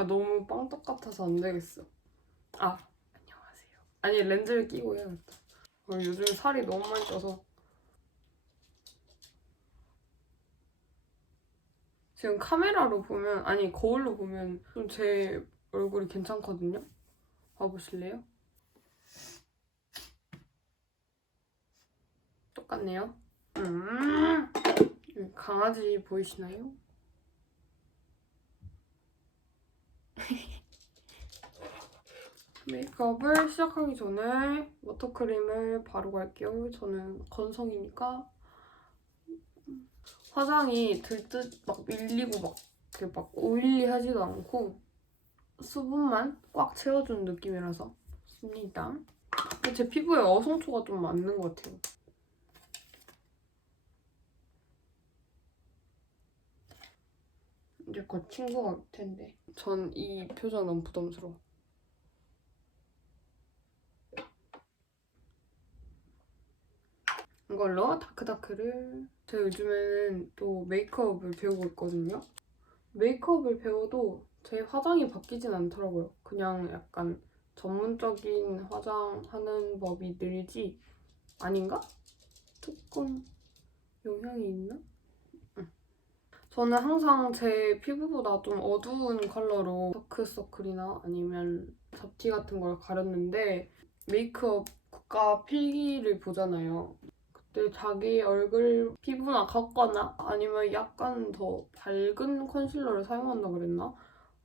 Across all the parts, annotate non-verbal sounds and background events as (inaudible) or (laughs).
아 너무 빵떡 같아서 안 되겠어. 아 안녕하세요. 아니 렌즈를 끼고 해야겠다. 어, 요즘 살이 너무 많이 쪄서 지금 카메라로 보면 아니 거울로 보면 좀 제 얼굴이 괜찮거든요. 봐보실래요? 똑같네요. 음 강아지 보이시나요? (laughs) 메이크업을 시작하기 전에 워터크림을 바르고 갈게요. 저는 건성이니까 화장이 들듯 막 밀리고 막 이렇게 막 오일리하지도 않고 수분만 꽉 채워주는 느낌이라서. 근데 제 피부에 어성초가 좀 맞는 것 같아요. 이제 곧 친구가 올 텐데 전 이 표정 너무 부담스러워. 이걸로 다크다크를 제가 요즘에는 또 메이크업을 배우고 있거든요. 메이크업을 배워도 제 화장이 바뀌진 않더라고요. 그냥 약간 전문적인 화장하는 법이 늘지 아닌가? 조금 영향이 있나? 응. 저는 항상 제 피부보다 좀 어두운 컬러로 다크서클이나 아니면 잡티 같은 걸 가렸는데 메이크업과 필기를 보잖아요. 그때 자기 얼굴 피부나 같거나 아니면 약간 더 밝은 컨실러를 사용한다 그랬나?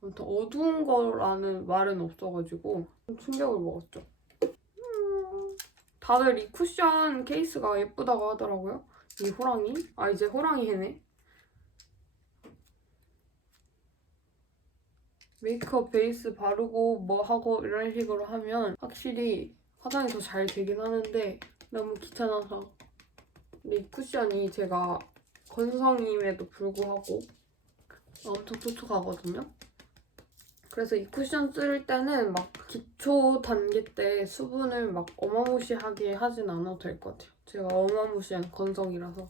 아무튼 어두운 거라는 말은 없어가지고 좀 충격을 먹었죠. 음, 다들 이 쿠션 케이스가 예쁘다고 하더라고요. 이 호랑이? 아 이제 호랑이 해네. 메이크업 베이스 바르고 뭐 하고 이런 식으로 하면 확실히 화장이 더 잘 되긴 하는데 너무 귀찮아서 근데 이 쿠션이 제가 건성임에도 불구하고 엄청 촉촉하거든요. 그래서 이 쿠션 쓸 때는 막 기초 단계 때 수분을 막 어마무시하게 하진 않아도 될 것 같아요. 제가 어마무시한 건성이라서.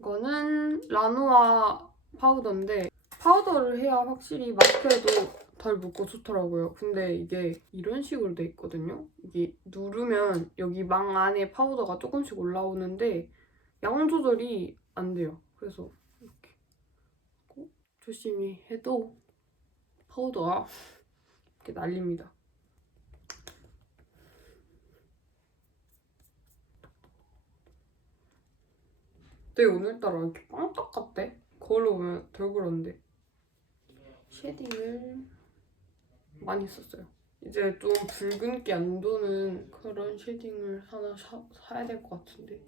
이거는 라노아 파우더인데 파우더를 해야 확실히 마스크에도 덜 묻고 좋더라고요. 근데 이게 이런 식으로 돼 있거든요. 이게 누르면 여기 망 안에 파우더가 조금씩 올라오는데 양 조절이 안 돼요. 그래서 이렇게 조심히 해도 파우더가 이렇게 날립니다. 근데 오늘따라 이렇게 빵떡 같대? 거울로 보면 덜 그런데 쉐딩을 많이 썼어요. 이제 좀 붉은기 안 도는 그런 쉐딩을 하나 사, 사야 될 것 같은데.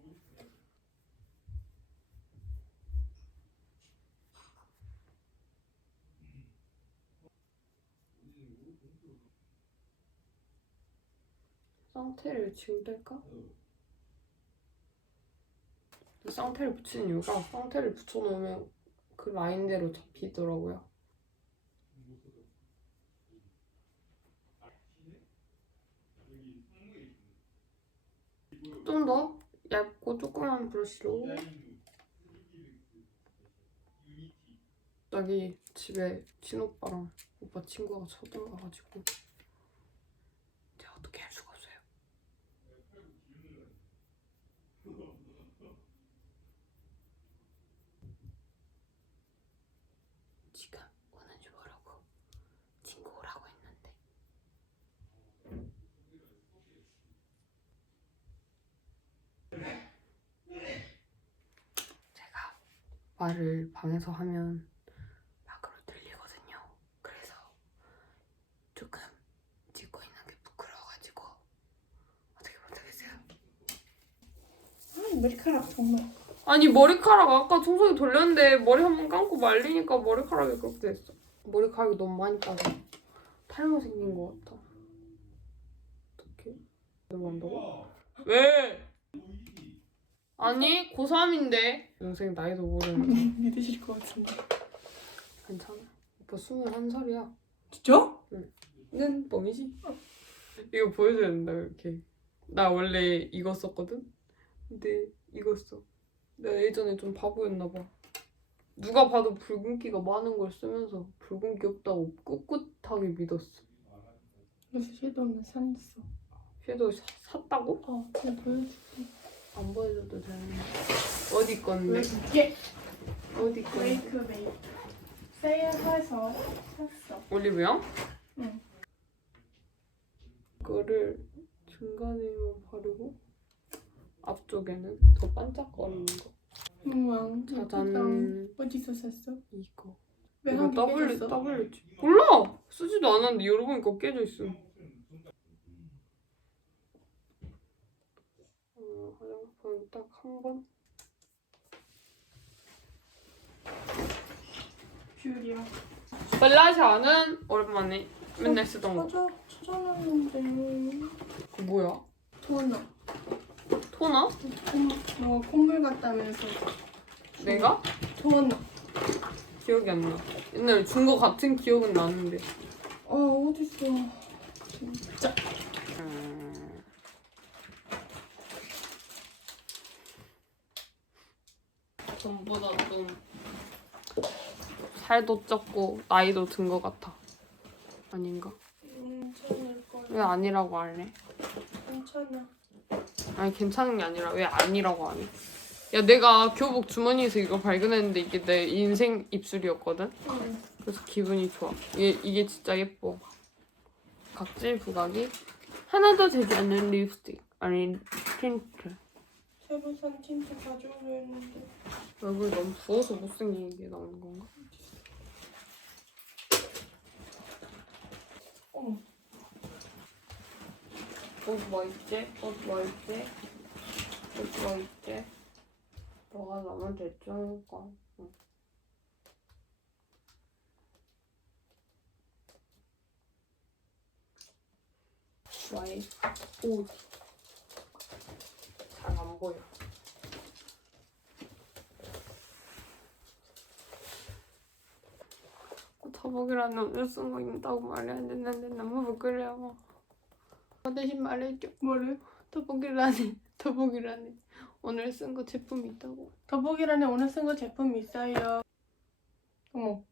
쌍테를 지금 뗄까? 쌍테를 붙이는 이유가 쌍테를 붙여놓으면 그 라인대로 잡히더라고요. 좀 더 얇고 조그만 브러쉬로 갑자기 집에 친오빠랑 오빠 친구가 쳐들어가가지고 제가 어떻게 할 수가 없어요. 지금 오는 줄 모르고 친구 오라고 했는데 제가 말을 방에서 하면 밖으로 들리거든요. 그래서 조금 찍고 있는 게 부끄러워가지고 어떻게 못하겠어요. 아, 머리카락 정말. 아니 머리카락 아까 청소기 돌렸는데 머리 한 번 감고 말리니까 머리카락이 그렇게 됐어. 머리카락이 너무 많이 빠져. 탈모 생긴 것 같아. 어떡해? 너무 한다고? 왜? 아니 고3인데 동생 나이도 모르는 믿으실 것 같은데. 괜찮아. 오빠 21살이야. 진짜? 는 뻥이지. 이거 보여줘야 된다 이렇게. 나 원래 이거 썼거든. 근데 이거 써. 내가 예전에 좀 바보였나 봐. 누가 봐도 붉은기가 많은 걸 쓰면서 붉은기 없다고 꿋꿋하게 믿었어. 그래서 섀도우는 샀어. 섀도우 사- 샀다고? 어, 그냥 보여줄게. 안 보여줘도 되는데. 어디 건데? 예. 어디 건데? 메이크. 세일해서 샀어. 올리브영? 응. 그거를 중간에만 바르고 앞쪽에는 더 반짝거리는 거. 우와, 예쁘다. 짜잔. 어디서 샀어? 이거. 왜 이거 한개 W 깨졌어? W지. 몰라. 쓰지도 않았는데 열어보니까 깨져 있어. 어, 화장품 딱한 번. 뷰리야. 벨라샤는 오랜만에 맨날 쓰던 거. 찾아 찾아놨는데 그거 뭐야? 토너. 토너? 토너. 뭐 콧물 같다면서. 내가? 토너. 기억이 안 나. 옛날에 준 거 같은 기억은 나는데. 어 어딨어? 진짜. 전보다 좀 살도 쪘고 나이도 든 것 같아. 아닌가? 괜찮을 거야. 왜 아니라고 할래? 괜찮아. 아니 괜찮은 게 아니라 왜 아니라고 하니? 야 내가 교복 주머니에서 이거 발견했는데 이게 내 인생 입술이었거든? 응. 그래서 기분이 좋아. 이게, 이게 진짜 예뻐. 각질 부각이 하나도 되지 않는 립스틱. 아니 틴트. 산 틴트 가져오려 했는데. 얼굴 너무 부어서 못생긴 게 나오는 건가? 어. 옷뭐 있지? 옷뭐 있지? 옷뭐 있지? 너가 너무 대충하니까. 응. 와이 옷. 보여. 더보기라는 오늘 쓴거 있다고 말이 안 됐는데 너무 부끄러워. 어, 대신 말해줘. 뭐를? 더보기란에 더보기란에 오늘 쓴 거 제품 있다고. 더보기란에 오늘 쓴 거 제품 있어요. 어머.